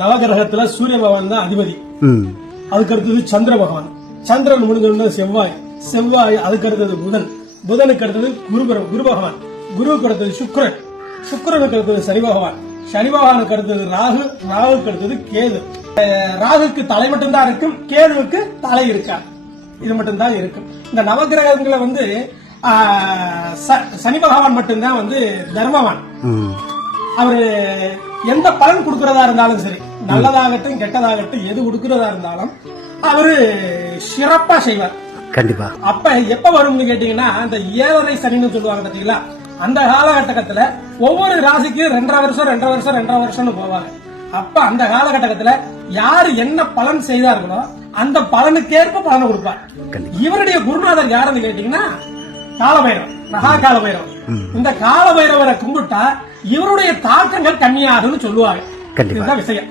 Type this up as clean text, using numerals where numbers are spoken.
நவகிரகத்துல சூரிய பகவான் தான் அதிபதி. அதுக்கு அடுத்தது சந்திர பகவான். சந்திரன் முடிஞ்ச செவ்வாய். செவ்வாய் அதுக்கு அடுத்தது புதன். புதனுக்கு அடுத்தது குரு பகவான். குருவுக்கு அடுத்தது சுக்கிரன். சுக்கிரனுக்கு அடுத்தது சனி பகவான். சனி பகவானுக்கு அடுத்தது ராகு. ராகுக்கு அடுத்தது கேது. ராகுக்கு தலை மட்டும்தான் இருக்கும், கேதுவுக்கு தலை இருக்கா, இது மட்டும்தான் இருக்கும். இந்த நவகிரகங்களை வந்து சனி பகவான் மட்டும்தான் வந்து தர்மவான். அவரு எந்த பலன் கொடுக்கறதா இருந்தாலும் சரி, நல்லதாகட்டும் கெட்டதாகட்டும், எது கொடுக்கறதா இருந்தாலும் அவரு சிறப்பா செய்வார். கண்டிப்பா. அப்ப எப்ப வரும்னு கேட்டீங்கன்னா, இந்த 7.5 சனின்னு சொல்லுவாங்க பாத்தீங்களா, அந்த காலகட்டத்துல ஒவ்வொரு ராசிக்கு 2.5 வருஷம் போவாங்க. அப்ப அந்த காலகட்டத்துல யாரு என்ன பலன் செய்தார்களோ அந்த பலனுக்கேற்ப பலனை கொடுப்பார். இவருடைய குருநாதர் யாருன்னு கேட்டீங்கன்னா காலபைரவர், மகா காலபைரவர். இந்த காலபைரவரை கும்பிட்டா இவருடைய தாக்கங்கள் கம்மியாகும்னு சொல்லுவாங்க. இதுதான் விஷயம்.